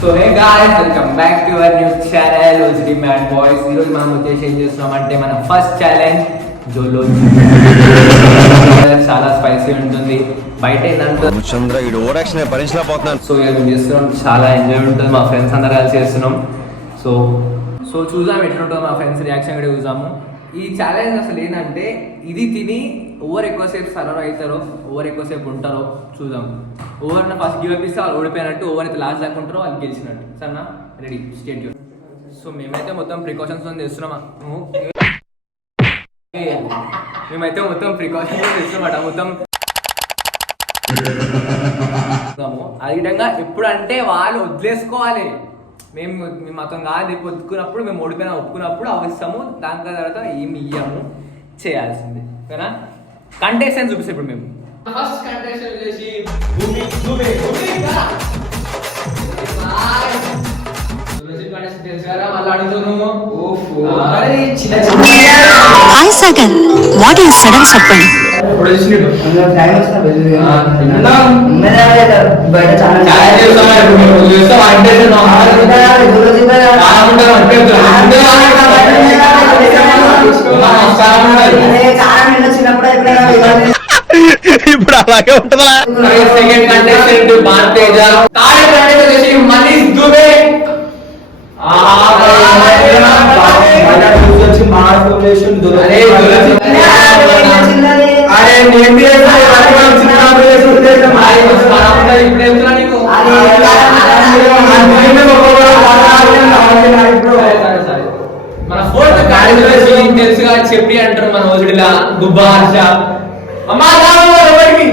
So hey guys, welcome back to our new channel OG mad boys. ఈరోజు మనం వచ్చేసి ఏం చేస్తున్నామంటే మన ఫస్ట్ ఛాలెంజ్ జోలో. చాలా స్పైసీ ఉంటుంది. బయట ఏంటంటే చంద్ర ఈ ఓవరాక్షన్ భరించలేకపోతున్నాను. సో మేము చేస్తున్నాం, చాలా ఎంజాయ్ ఉంటుంది. మా ఫ్రెండ్స్ అందరూ కలిసి చేస్తున్నాం. సో సో చూద్దాం ఎట్లుంటుందో, మా ఫ్రెండ్స్ రియాక్షన్ కూడా చూద్దాము. ఈ ఛాలెంజ్ అసలు ఏంటంటే ఇది తిని ఓవర్ ఎక్కువసేపు సర్వర్ అవుతారో, ఓవర్ ఎక్కువసేపు ఉంటారో చూద్దాం. ఓవర్ ఫస్ట్ గివ్ అప్ ఇస్తే వాళ్ళు ఓడిపోయినట్టు, ఓవర్ అయితే లాస్ట్ దాకా ఉంటారో వాళ్ళు గెలిచినట్టు. సరేనా? Ready, state. సో మేమైతే మొత్తం ప్రికాషన్స్ చేస్తున్నామా, మేమైతే మొత్తం ప్రికాషన్స్ చేస్తున్నామాట. మొత్తం అది విధంగా ఎప్పుడంటే వాళ్ళు వదిలేసుకోవాలి. మేము మొత్తం కాదు ఒప్పుకున్నప్పుడు, మేము ఓడిపోయినా ఒప్పుకున్నప్పుడు అవసరము. దాని తర్వాత ఏమి ఇయ్యము, చేయాల్సిందే. ఓకేనా? కంటెస్టెంట్ చూపిస్తాం ఇప్పుడు మేము. ఫస్ట్ కంటెస్టెంట్ వచ్చేసి Hi Sagar, what is sudden surprise? ఇప్పుడు అలాగే ఉంటుందా? Second contestant Bharateja. Third contestant వచ్చేసి మనీష్ దుబే. మన ఫోర్త్ కార్యదర్శి తెలుసుగా చెప్పి అంటారు మన ఓజుడిలా గుబ్బా హర్ష. అమ్మా బయటికి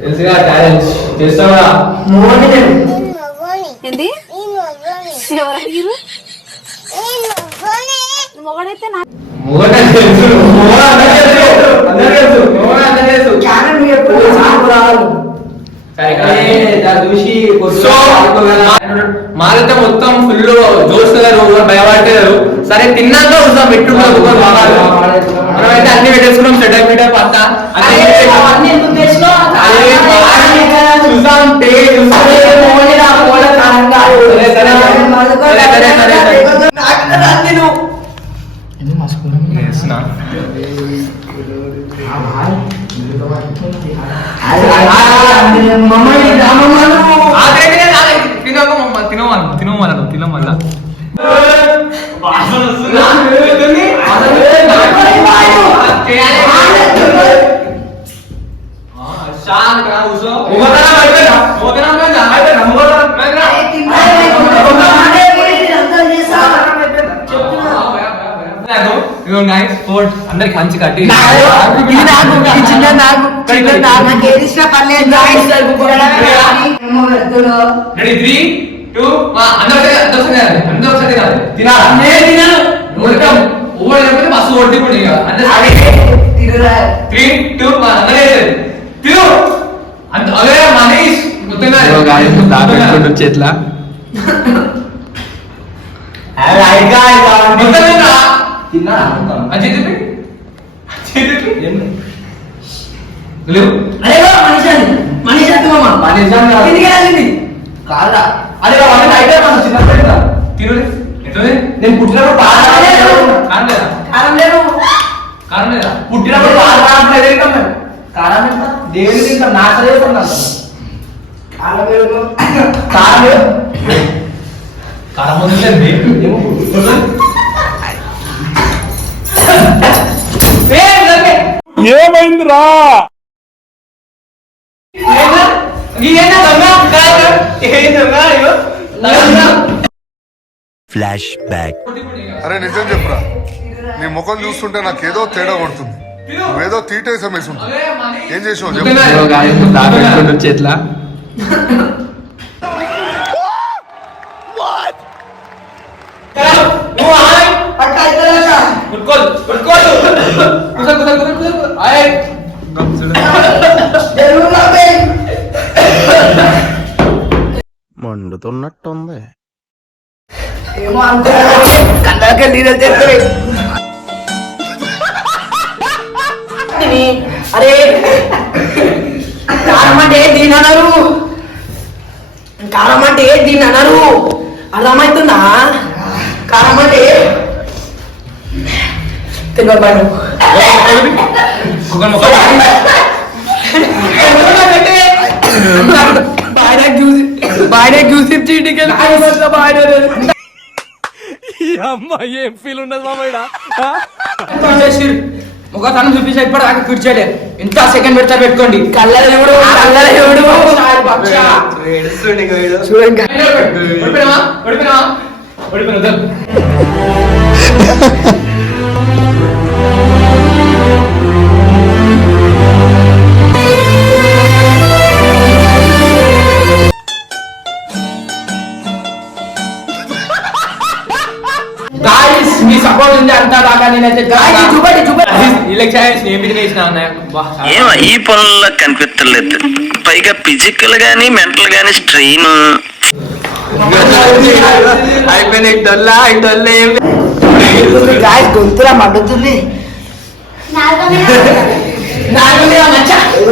తెలుసుగా ఛాలెంజ్ చేస్తావా? ఏంది? మొగడైతే మాలతో మొత్తం ఫుల్ చూస్తున్నారు, భయపడతారు. సరే తిన్నాక చూద్దాం పెట్టుకుంటారు. మనమైతే అన్ని పెట్టేసుకున్నాం, సెటప్ మీటప్ పక్క చూద్దాం. తినమల్ల అందరికి మంచి కట్టి బస్సు ఓడి అదే మనీష్ చేట్లా నేను పుట్టినప్పుడు పుట్టినప్పుడు కారం దేవుడి నాశనం కారం ఏమైందిరా? Flash back. అరే నిజం చెప్పురా, నీ ముఖం చూస్తుంటే నాకేదో తేడా కొడుతుంది. నువ్వేదో తీటేసం వేసి ఉంటుంది. ఏం చేసావు చెప్పు. చేట్లా మండుతున్నట్టుంది. అరే కారం అంటే దీని అన్నారు, కారం అంటే దీన్ని అన్నారు, అర్థమవుతుందా? కారం అంటే తెలియదు. బాగా చూసి చీటికి ఏం ఫీల్ ఉండదు మామయ్య. ముఖాన్ని చూపించి ఇప్పుడు దాకా కూర్చోలే. ఎంత సెకండ్ పెడతారు పెట్టుకోండి. కళ్ళెవడు చూడండి. మీ సపోర్ట్ ఉంది అంతా దాకా నేనైతే ఏమో ఈ పనుల్లో కనిపించలేదు. పైగా ఫిజికల్ గానీ మెంటల్ గానీ స్ట్రెయిన్ అయిపోయింది. డొల్లా గొంతులా మండుతుంది.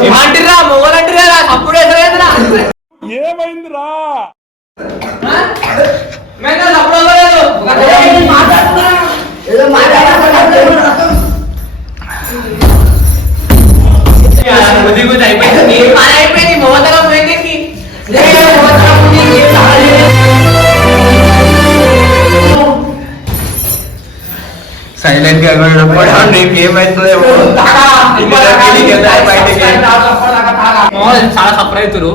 ఏమంటారా మొగలంటారా అప్పుడు ఎదురైందిరా ఏమైందిరా? ఏదో అయిపోయింది. మోదరం పోయింది. సైలెంట్ గా చాలా సఫర్ అవుతారు.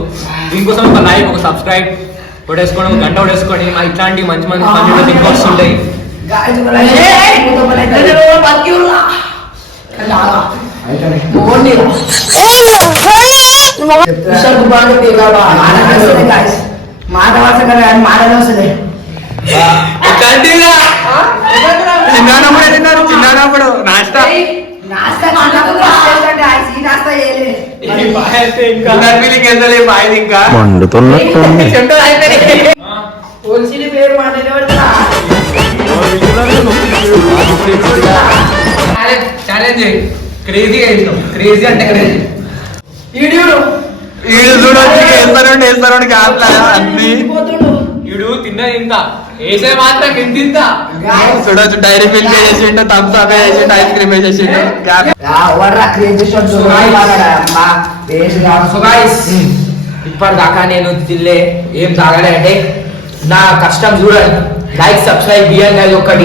దీనికోసం ఒక లైక్, ఒక సబ్స్క్రైబ్ కొట్టేసుకోండి, ఒక గంట కొట్టేసుకోండి. ఇట్లాంటి మంచి మంచి పనులు దీనికి వస్తుంటాయి. చిన్నప్పుడు నాస్తా ఇంకా పేరు ఛాలెంజ్ క్రేజీ వేసినాం. క్రేజీ అంటే క్రేజీ. వీడు వీడు తిన్నది ఇంత వేసే మాత్రం ఇంత చూడొచ్చు. డైరీ మిల్క్ వేసిండు, థమ్స్ అప్ వేసిండు, ఐస్ క్రీమ్ వేసేసిండు. ఇప్పటిదాకా నేను తిల్లే ఏం తాగలే అంటే నా కష్టం చూడండి. లైక్, సబ్స్క్రైబ్ బియ్యం గాయస్ ఒక్కటి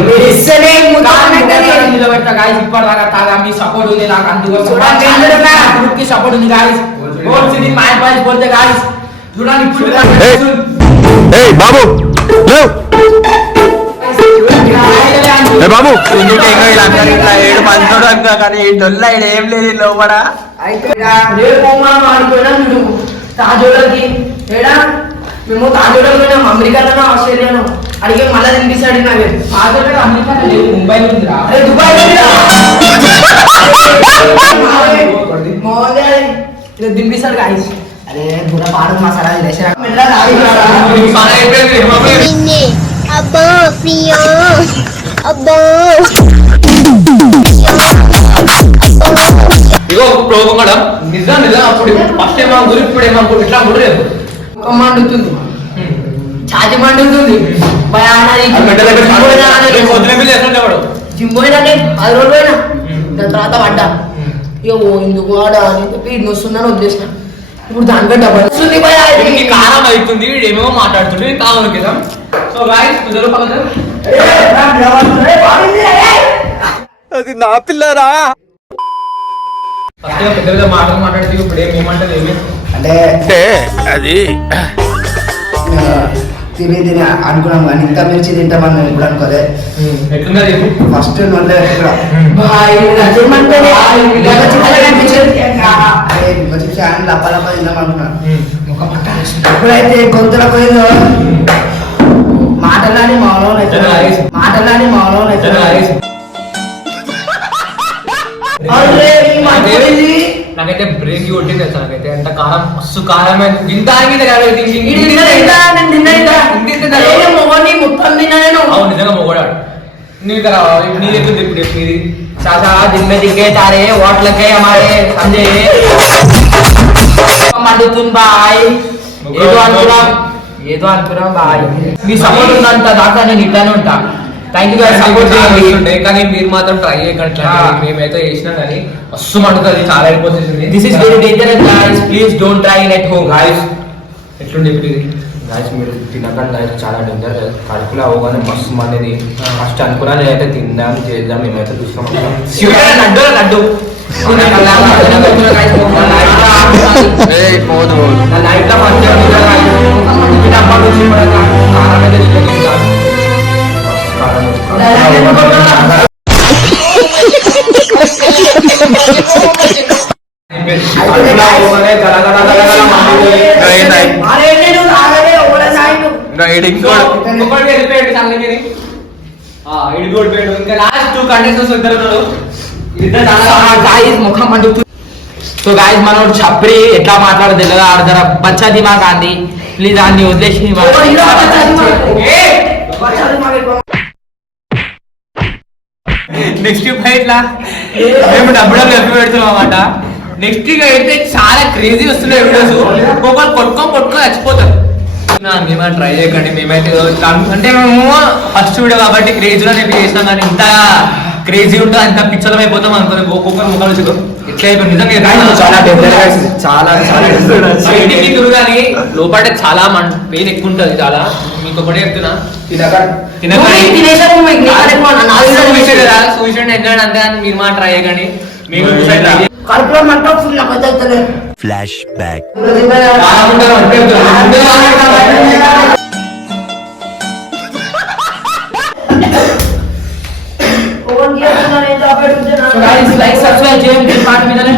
నిలబెట్టా గాయస్. ఇప్పటిదాకా తాగా మీ సపోర్ట్ ఉంది నాకు, అందుకోసం గ్రూప్ కి సపోర్ట్ ఉంది గాయస్. మైండ్ పాయింట్ పోతే గాయస్ చూడండి. ఇప్పుడు బాబు బాబు ఇట్లా 7 మంచోడు అంతా కానీ డొల్ల ఏం లేదు లోపల. తాజోలకి ఏడా మేము తాజోలో పోయినాం, అమెరికాలోనో ఆస్ట్రేలియాలో. అడిగే మళ్ళీ తినిపిస్తాడు. నాకు తాజోలో అమెరికాలో లేదు, ముంబైలో ఉందిరా. దుబాయ్ తినిపిస్తాడు గాయస్. అరే గుణ పాడు మసాలా అబ్బో ప్రియో అబ్బో ఇగో ప్రోగం కూడా నిజం అప్పుడు ఫస్ట్ ఏమో గురి, ఇప్పుడు ఏమో ఇట్లా గుడలేదు. మండుతుంది, ఛాతి మండుతుంది. జిమ్ పోయినా 10 రోజులు పోయినా, దాని తర్వాత పడ్డా. ఇక ఎందుకు వాడా అని చెప్పి ఇది వస్తుందని వదిలేసిన. ఇప్పుడు దానిపై డబ్బులు వస్తుంది. కారం అవుతుంది, ఏమేమో మాట్లాడుతుంది కావాలి కదా. సో గాయ్స్ అది నా పిల్లరా. పెద్ద మాటలు మాట్లాడితే ఇప్పుడు ఏమంటారు ఏమి అంటే అది తిని అనుకున్నాం కానీ ఇంత మించి తింటామని నేను ఇప్పుడు అనుకోలే. ఎట్లున్నది ఫస్ట్ లప్ప లప్ప తిందాం అనుకున్నాను. ఎప్పుడైతే గొంతుల పోయిందో మాటలాడి మౌనం నాకైతే బ్రేక్ కొట్టింది తెలుసా. నాకైతే ఎంత కారం, మస్తు కారమే. నిజంగా మొగడాడు. నీ దగ్గర ఇప్పుడు మీది चाचा दिन में दिखे तारे वोट लग गए हमारे समझे మండుతుంది బాయ్. ఏదో అనుకున్నాం బాయ్. మీ సపోర్ట్ ఉన్నంత దాకా నేను ఇట్లానే ఉంటా. థ్యాంక్ యూ గాయ్స్, సపోర్ట్ చేయండి. కానీ మీరు మాత్రం ట్రై చేయకండి. మేమైతే చేసినాం కానీ మస్తు మండుతుంది, చాలా అయిపోతుంది. This is very dangerous guys, please don't try it at home guys. ఎట్లుండే ఇప్పుడు ఇది? గాయస్ మీరు తినకండి గాయస్, చాలా డేంజర్. కడుపులో అవ్వగానే మస్తు అనేది ఫస్ట్ అనుకున్నా నేనైతే తిందాం చేద్దాం మేమైతే చూస్తాం. లడ్డు లడ్డు పోదు నా లైఫ్ లో మంచిగా తిన్నప్పటి నుంచి కూడా కారం అయితే తింటాను. ఇంకా లాస్ట్ 2 కంటెస్టెంట్స్ ఇద్దరు ముఖం మండుతుంది. సో గాయస్ మనోడు చప్రి ఎట్లా మాట్లాడదు తెలియదు, ఆడతార బచ్చా దిమాగ్ అంది. ప్లీజ్ అన్ని వదిలేసి నెక్స్ట్ ఫైట్ లా మేము డబ్బులు కలిపి పెడుతున్నాం అన్నమాట. నెక్స్ట్ అయితే చాలా క్రేజీ వస్తున్నాయి వీడియోస్. ఒక్కొక్కరు కొట్టుకొని చచ్చిపోతారు. మేమైనా ట్రై చేయకండి. మేమైతే అంటే మేము ఫస్ట్ వీడియో కాబట్టి క్రేజీలో నేను చేసినాం, కానీ ఇంత క్రేజీ ఉంటుంది అంత పిచ్చలం అయిపోతాం అనుకుని ఒక్కొక్కరు ముఖాలు ఎట్లా అయిపోయింది నిజంగా. చాలా కానీ లోపల చాలా పెయిన్ ఎక్కువ ఉంటుంది. చాలా మీకు ఒకటే చెప్తున్నా, సూసైడ్ ఎంజాయ్ అంతే అని మీరు మాట ట్రై చేయకండి. మీకు ఫ్లాష్ బ్యాక్. లైక్ సబ్స్క్రైబ్ చేయండి పాట మీదనే.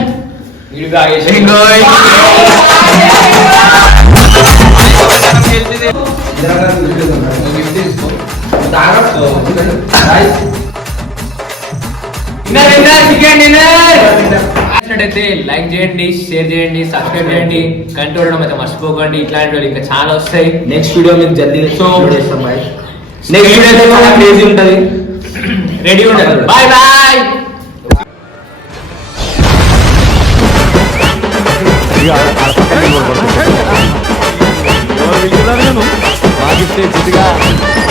అయితే లైక్ చేయండి, షేర్ చేయండి, సబ్స్క్రైబ్ చేయండి, గంట కొట్టడం అయితే మర్చిపోకండి. ఇట్లాంటి వాళ్ళు ఇంకా చాలా వస్తాయి. నెక్స్ట్ వీడియో మీకు జల్దీ సో నెక్స్ట్ వీడియో చాలా క్రేజీ ఉంటది. రెడీ ఉండాలి. Bye bye. బాగా